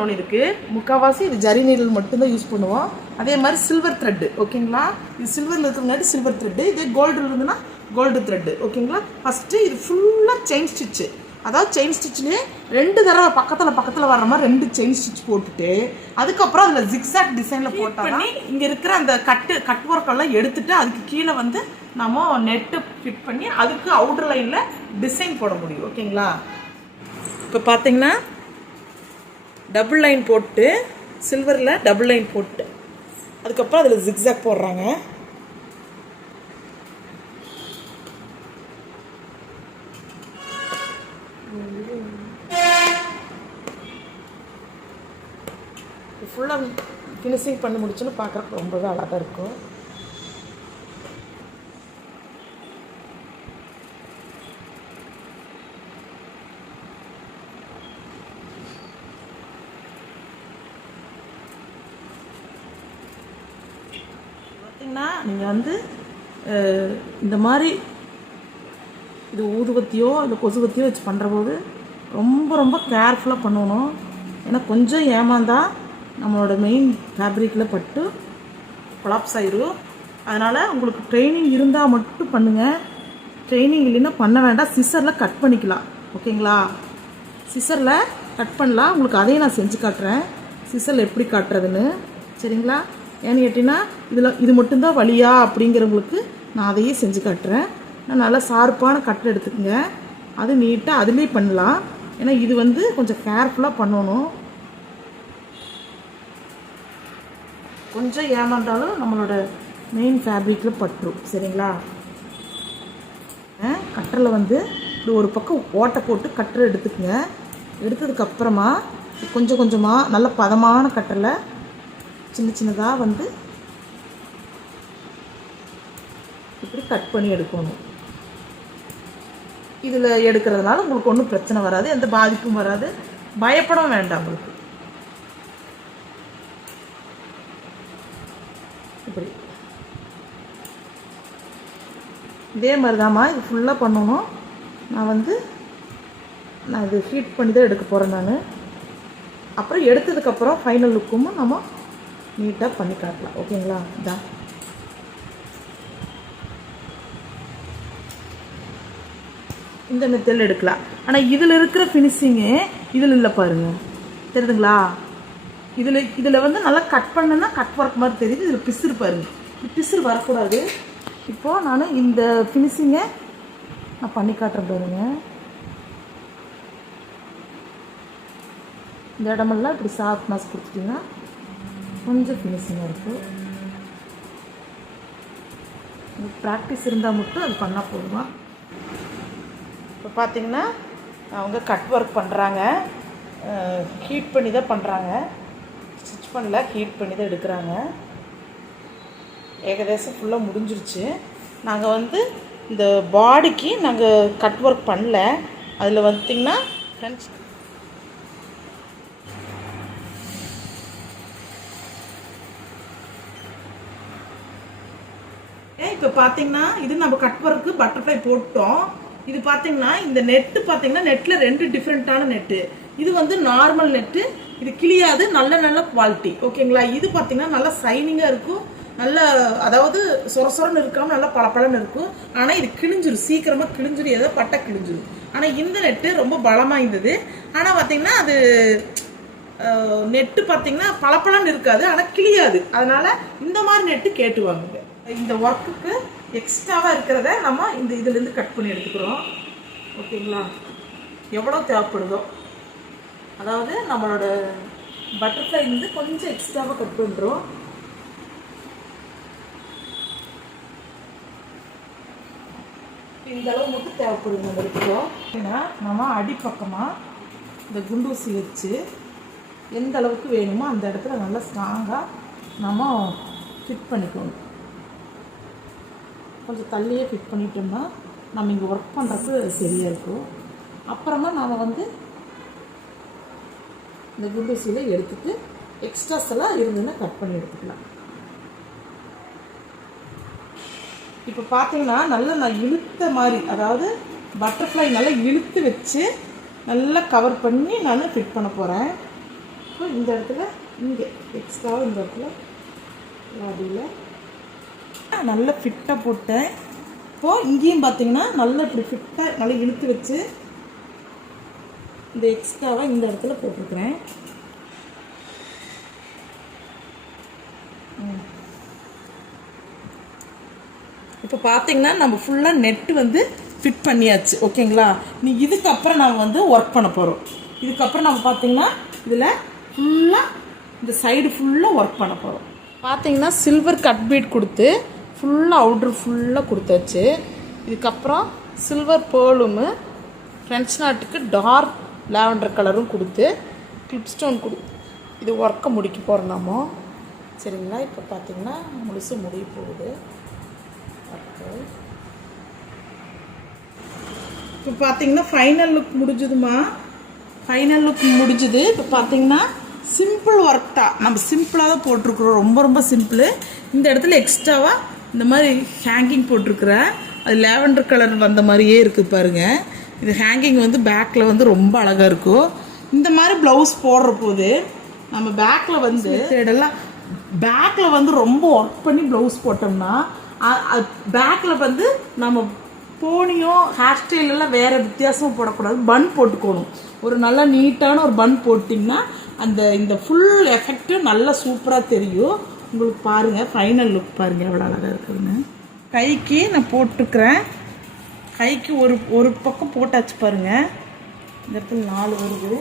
பண்ணணும் இருக்குது. முக்கால்வாசி இது ஜரி நீடில் மட்டும்தான் யூஸ் பண்ணுவோம். அதே மாதிரி சில்வர் த்ரெட்டு ஓகேங்களா. இது சில்வரில் இருக்கிற சில்வர் த்ரெட்டு, இதே கோல்டு இருந்ததுன்னா கோல்டு த்ரெட்டு ஓகேங்களா. ஃபஸ்ட்டு இது ஃபுல்லாக செயின் ஸ்டிச்சு, அதாவது செயின் ஸ்டிச்லேயே 2 தடவை பக்கத்தில் வர்ற மாதிரி 2 செயின் ஸ்டிச் போட்டுட்டு அதுக்கப்புறம் அதில் ஜிக்ஸாக் டிசைனில் போட்டோம்னா இங்கே இருக்கிற அந்த கட் ஒர்க்கெல்லாம் எடுத்துகிட்டு அதுக்கு கீழே வந்து நம்ம நெட்டு ஃபிட் பண்ணி அதுக்கு அவுட்டர் லைனில் டிசைன் போட முடியும் ஓகேங்களா. இப்போ பார்த்தீங்கன்னா டபுள் லைன் போட்டு சில்வரில் டபுள் லைன் போட்டு அதுக்கப்புறம் அதில் ஜிக்ஸாக் போடுறாங்க. ஃபுல்லாக ஃபினிஷிங் பண்ணி முடிச்சுன்னு பார்க்குறக்கு ரொம்பவே அழகாக இருக்கும். பார்த்தீங்கன்னா நீங்கள் வந்து இந்த மாதிரி இது ஊதுவத்தியோ இல்லை கொசுவத்தியோ வச்சு பண்ணுறபோது ரொம்ப ரொம்ப கேர்ஃபுல்லாக பண்ணணும். ஏன்னா கொஞ்சம் ஏமாந்தால் நம்மளோட மெயின் ஃபேப்ரிக்கில் பட்டு கொலாப்ஸ் ஆயிரும். அதனால் உங்களுக்கு ட்ரைனிங் இருந்தால் மட்டும் பண்ணுங்கள், ட்ரைனிங் இல்லைன்னா பண்ண வேண்டாம். சிசரில் கட் பண்ணிக்கலாம் ஓகேங்களா. சிசரில் கட் பண்ணலாம். உங்களுக்கு அதையும் நான் செஞ்சு காட்டுறேன், சிசரில் எப்படி காட்டுறதுன்னு சரிங்களா. ஏன்னு கேட்டிங்கன்னா இது மட்டும்தான் வழியா அப்படிங்கிறவங்களுக்கு நான் அதையே செஞ்சு காட்டுறேன். நான் நல்லா ஷார்ப்பான கட்டை எடுத்துக்கோங்க, அது நீட்டாக அதுலேயே பண்ணலாம். ஏன்னா இது வந்து கொஞ்சம் கேர்ஃபுல்லாக பண்ணணும். கொஞ்சம் ஏமாந்தாலும் நம்மளோட மெயின் ஃபேப்ரிக்கில் பட்டுரும் சரிங்களா. கட்டரில் வந்து இப்படி ஒரு பக்கம் ஓட்டை போட்டு கட்டரை எடுத்துக்கங்க. எடுத்ததுக்கப்புறமா கொஞ்சம் கொஞ்சமாக நல்ல பதமான கட்டரில் சின்ன சின்னதாக வந்து இப்படி கட் பண்ணி எடுக்கணும். இதில் எடுக்கிறதுனால உங்களுக்கு ஒன்றும் பிரச்சனை வராது, எந்த பாதிப்பும் வராது, பயப்படவும் வேண்டாம் உங்களுக்கு. இப்படி இதே மாதிரி தாம்மா இது ஃபுல்லாக பண்ணணும். நான் இது ஹீட் பண்ணி தான் எடுக்க போகிறேன் நான். அப்புறம் எடுத்ததுக்கப்புறம் ஃபைனல் லுக்கும் நம்ம நீட்டாக பண்ணி காட்டலாம் ஓகேங்களா. இதான் இந்த மெத்தடில் எடுக்கலாம். ஆனால் இதில் இருக்கிற ஃபினிஷிங்கு இதில் இல்லை பாருங்கள், தெரியுதுங்களா. இதில் வந்து நல்லா கட் பண்ணனா கட் ஒர்க் மாதிரி தெரியுது. இதில் பிசுறு பாருங்க, பிசுறு வரக்கூடாது. இப்போது நான் இந்த ஃபினிஷிங்கை நான் பண்ணி காட்டுறேன் பாருங்க. இந்த இடமெல்லாம் இப்படி சாஃப்ட்னஸ் கொடுத்துட்டிங்கன்னா கொஞ்சம் ஃபினிஷிங்காக இருக்கும். ப்ராக்டிஸ் இருந்தால் மட்டும் அது பண்ணால் போதுமா. இப்போ பார்த்தீங்கன்னா அவங்க கட் ஒர்க் பண்ணுறாங்க, ஹீட் பண்ணி தான் பண்ணுறாங்க, ஸ்டிச் பண்ணல, ஹீட் பண்ணி தான் எடுக்கிறாங்க. ஏகதேசம் ஃபுல்லாக முடிஞ்சிருச்சு. நாங்கள் வந்து இந்த பாடிக்கு நாங்கள் கட் ஒர்க் பண்ணல. அதில் பார்த்திங்கன்னா ஃப்ரெண்ட்ஸ் இப்போ பார்த்தீங்கன்னா இது நம்ம கட் ஒர்க்கு பட்டர்ஃப்ளை போட்டோம். இது பார்த்தீங்கன்னா இந்த நெட்டு பார்த்தீங்கன்னா நெட்டில் 2 டிஃப்ரெண்ட்டான நெட்டு. இது வந்து நார்மல் நெட்டு, இது கிளியாது, நல்ல குவாலிட்டி ஓகேங்களா. இது பார்த்தீங்கன்னா நல்லா சைனிங்காக இருக்கும், நல்ல அதாவது சொரசொரன்னு இருக்காமல் நல்லா பளபளன்னு இருக்கும். ஆனால் இது கிழிஞ்சிரும், சீக்கிரமாக கிழிஞ்சிரும், ஏதோ பட்டை கிழிஞ்சிரும். ஆனால் இந்த நெட்டு ரொம்ப பலமாக இருந்தது. ஆனால் பார்த்தீங்கன்னா அது நெட்டு பார்த்தீங்கன்னா பளபளன்னு இருக்காது, ஆனால் கிளியாது. அதனால் இந்த மாதிரி நெட்டு கேட்டு வாங்குங்க. இந்த ஒர்க்குக்கு எக்ஸ்ட்ராவாக இருக்கிறத நம்ம இதுலேருந்து கட் பண்ணி எடுத்துக்கிறோம் ஓகேங்களா. எவ்வளோ தேவைப்படுதோ, அதாவது நம்மளோட பட்டர்ஃப்ளைலேருந்து கொஞ்சம் எக்ஸ்ட்ராவாக கட் பண்ணுறோம். இந்த அளவு மட்டும் தேவைப்படுது நம்ம எடுத்துக்கிறோம். ஏன்னா நம்ம அடிப்பக்கமாக இந்த குண்டூசி வச்சு எந்த அளவுக்கு வேணுமோ அந்த இடத்துல நல்லா ஸ்ட்ராங்காக நம்ம ஃபிட் பண்ணிக்கணும். கொஞ்சம் தள்ளியே ஃபிட் பண்ணிட்டோம்னா நம்ம இங்கே ஒர்க் பண்ணுறதுக்கு சரியாக இருக்கும். அப்புறமா நாம் வந்து இந்த குண்டூசியில் எடுத்துகிட்டு எக்ஸ்ட்ராஸ் எல்லாம் இருந்ததுன்னா கட் பண்ணி எடுத்துக்கலாம். இப்போ பார்த்தீங்கன்னா நல்லா நான் இழுத்த மாதிரி, அதாவது பட்டர்ஃப்ளை நல்லா இழுத்து வச்சு நல்லா கவர் பண்ணி நான் ஃபிட் பண்ண போகிறேன். இப்போ இந்த இடத்துல இங்கே எக்ஸ்ட்ரா இந்த இடத்துல அடியில் நல்லா ஃபிட்டாக போட்டேன். இப்போது இங்கேயும் பார்த்தீங்கன்னா நல்லா இப்படி ஃபிட்டாக நல்லா இழுத்து வச்சு இந்த எக்ஸ்ட்ராவை இந்த இடத்துல போட்டிருக்கிறேன். இப்போ பார்த்தீங்கன்னா நம்ம ஃபுல்லாக நெட்டு வந்து ஃபிட் பண்ணியாச்சு. ஓகேங்களா? நீ இதுக்கப்புறம் நம்ம வந்து ஒர்க் பண்ண போகிறோம். இதுக்கப்புறம் நம்ம பார்த்தீங்கன்னா இதில் ஃபுல்லாக இந்த சைடு ஃபுல்லாக ஒர்க் பண்ண போகிறோம். பார்த்தீங்கன்னா சில்வர் கட் பீட் கொடுத்து ஃபுல்லாக அவுட்ரு ஃபுல்லாக கொடுத்தாச்சு. இதுக்கப்புறம் சில்வர் பேர்லும் ஃப்ரெஞ்ச் நாட்டுக்கு டார்க் லாவெண்டர் கலரும் கொடுத்து கிளிப் ஸ்டோன் இது ஒர்க்கை முடிக்க போகிறோம் நாமோ. சரிங்களா? இப்போ பார்த்தீங்கன்னா முழுசு முடிய போகுது ஒர்க்கு. இப்போ பார்த்தீங்கன்னா ஃபைனல் லுக் முடிஞ்சுதுமா. ஃபைனல் லுக் முடிஞ்சுது. இப்போ பார்த்தீங்கன்னா சிம்பிள் ஒர்க் தான். நம்ம சிம்பிளாக தான் போட்டிருக்குறோம். ரொம்ப ரொம்ப சிம்பிள். இந்த இடத்துல எக்ஸ்ட்ராவாக இந்த மாதிரி ஹேங்கிங் போட்டிருக்கிறேன். அது லாவெண்டர் கலர் வந்த மாதிரியே இருக்குது பாருங்கள். இது ஹேங்கிங் வந்து பேக்கில் வந்து ரொம்ப அழகாக இருக்கும். இந்த மாதிரி ப்ளவுஸ் போடுற போது நம்ம பேக்கில் வந்து இதெல்லாம் பேக்கில் வந்து ரொம்ப ஒர்க் பண்ணி ப்ளவுஸ் போட்டோம்னா பேக்கில் வந்து நம்ம போனியோ ஹேர் ஸ்டைலெல்லாம் வேறு வித்தியாசமாக போடக்கூடாது. பன் போட்டுக்கணும். ஒரு நல்லா நீட்டான ஒரு பன் போட்டிங்கன்னா இந்த ஃபுல் எஃபெக்ட்டு நல்லா சூப்பராக தெரியும் உங்களுக்கு. பாருங்கள் ஃபைனல் லுக் பாருங்கள் எவ்வளோ அழகாக இருக்குதுன்னு. கைக்கு நான் போட்டிருக்கிறேன். கைக்கு ஒரு பக்கம் போட்டாச்சு பாருங்கள். இந்த இடத்துல 4 வருது.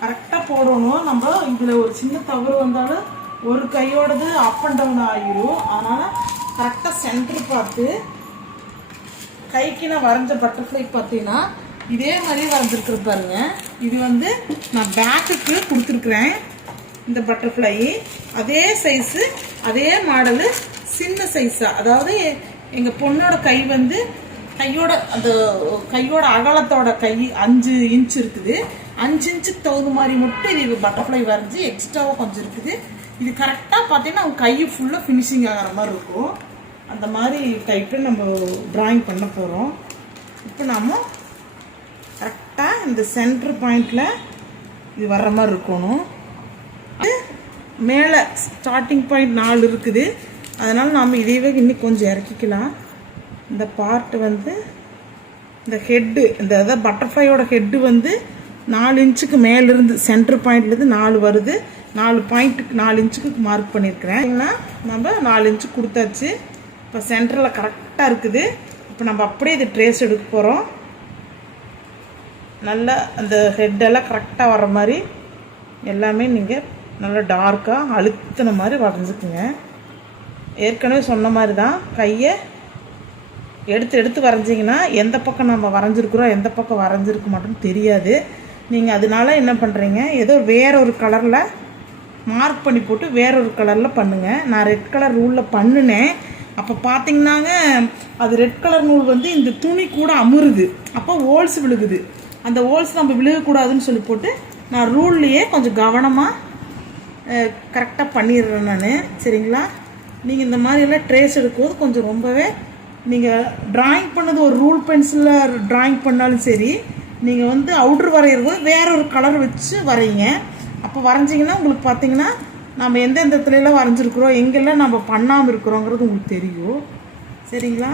கரெக்டாக போடணும். நம்ம இதில் ஒரு சின்ன தவறு வந்தாலும் ஒரு கையோடது அப் அண்ட் டவுன் ஆகிடும். அதனால் கரெக்டாக சென்டர் பார்த்து கைக்கு நான் வரைஞ்ச பட்டர்ஃப்ளை பார்த்தீங்கன்னா இதே மாதிரியே வரைஞ்சிருக்குறது பாருங்க. இது வந்து நான் பேக்குக்கு கொடுத்துருக்குறேன். இந்த பட்டர்ஃப்ளை அதே சைஸு அதே மாடலு சின்ன சைஸாக, அதாவது எங்கள் பொண்ணோட கை வந்து கையோட அகலத்தோட கை 5 இன்ச் இருக்குது. 5 இன்ச்சுக்கு தகுந்த மாதிரி மட்டும் இது பட்டர்ஃப்ளை வரைஞ்சி எக்ஸ்ட்ராவாக கொஞ்சம் இருக்குது. இது கரெக்டாக பார்த்தீங்கன்னா அவங்க கை ஃபுல்லாக ஃபினிஷிங் ஆகிற மாதிரி இருக்கும். அந்த மாதிரி டைப்பில் நம்ம ட்ராயிங் பண்ண போகிறோம். இப்போ நாம் கரெக்டாக இந்த சென்டர் பாயிண்டில் இது வர்ற மாதிரி இருக்கணும். மேலே ஸ்டார்டிங் பாயிண்ட் 4 இருக்குது. அதனால் நாம் இதையவே இன்னும் கொஞ்சம் இறக்கிக்கலாம். இந்த பார்ட்டு வந்து இந்த ஹெட்டு அதாவது பட்டர்ஃப்ளையோட ஹெட்டு வந்து 4 இன்ச்சுக்கு மேலேருந்து சென்டர் பாயிண்ட்லேருந்து 4 வருது. 4 பாயிண்ட்டுக்கு 4 இன்ச்சுக்கு மார்க் பண்ணியிருக்கிறேன். நம்ம 4 இன்ச்சு கொடுத்தாச்சு. இப்போ சென்டரில் கரெக்டாக இருக்குது. இப்போ நம்ம அப்படியே இது ட்ரேஸ் எடுக்க போகிறோம். நல்லா அந்த ஹெட்டெல்லாம் கரெக்டாக வர்ற மாதிரி எல்லாமே நீங்கள் நல்லா டார்க்காக அழுத்தின மாதிரி வரைஞ்சிக்குங்க. ஏற்கனவே சொன்ன மாதிரி தான் கையை எடுத்து வரைஞ்சிங்கன்னா எந்த பக்கம் நம்ம வரைஞ்சிருக்கிறோம் எந்த பக்கம் வரைஞ்சிருக்க மாட்டோம்னு தெரியாது. நீங்கள் அதனால என்ன பண்ணுறீங்க, ஏதோ வேறொரு கலரில் மார்க் பண்ணி போட்டு வேறொரு கலரில் பண்ணுங்கள். நான் ரெட் கலர் ரூலில் பண்ணினேன். அப்போ பார்த்தீங்கன்னாங்க அது ரெட் கலர் நூல் வந்து இந்த துணி கூட அமுறுது. அப்போ ஹோல்ஸ் விழுகுது. அந்த ஹோல்ஸ் நம்ம விழுகக்கூடாதுன்னு சொல்லி போட்டு நான் ரூல்லையே கொஞ்சம் கவனமாக கரெக்டாக பண்ணிடுறேன் நான். சரிங்களா? நீங்கள் இந்த மாதிரியெல்லாம் ட்ரேஸ் எடுக்கும்போது கொஞ்சம் ரொம்பவே நீங்கள் ட்ராயிங் பண்ணது ஒரு ரூல் பென்சிலில் ட்ராயிங் பண்ணாலும் சரி, நீங்கள் வந்து அவுட்ரு வரைகிறது வேற ஒரு கலர் வச்சு வரைங்க. அப்போ வரைஞ்சிங்கன்னா உங்களுக்கு பார்த்தீங்கன்னா நம்ம எந்தெந்த இடத்துலலாம் வரைஞ்சிருக்கிறோம் எங்கெல்லாம் நம்ம பண்ணாமல் இருக்கிறோங்கிறது உங்களுக்கு தெரியும். சரிங்களா?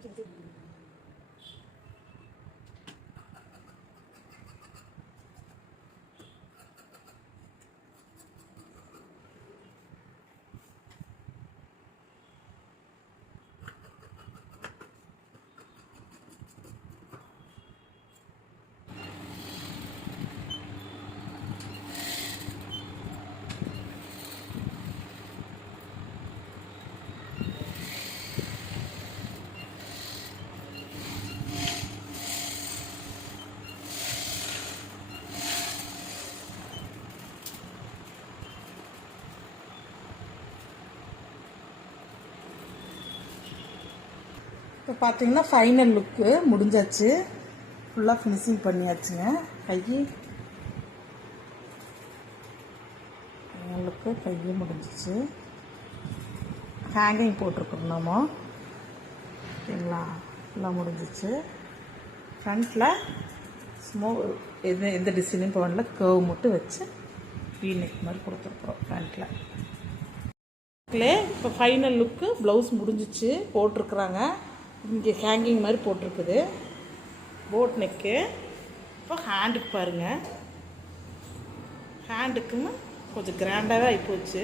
காமிச்சிட்டு. இப்போ பார்த்தீங்கன்னா ஃபைனல் லுக்கு முடிஞ்சாச்சு. ஃபுல்லாக ஃபினிஷிங் பண்ணியாச்சுங்க. லுக்கு கையும் முடிஞ்சிச்சு. ஹேங்கிங் போட்டிருக்கோம் நம்ம. ஓகேங்களா, ஃபுல்லாக முடிஞ்சிச்சு. ஃப்ரண்ட்டில் எந்த டிசைனும் போடல, கர்வ் மட்டும் வச்சு வீநெக் மாதிரி கொடுத்துருக்குறோம் ஃப்ரண்ட்டில். இப்போ ஃபைனல் லுக்கு ப்ளவுஸ் முடிஞ்சிச்சு, போட்டிருக்குறாங்க. இங்கே ஹேங்கிங் மாதிரி போட்டிருக்குது போட் நெக்கு. இப்போ ஹேண்டுக்கு பாருங்கள், ஹேண்டுக்குன்னு கொஞ்சம் கிராண்டாகவே ஆகிப்போச்சு.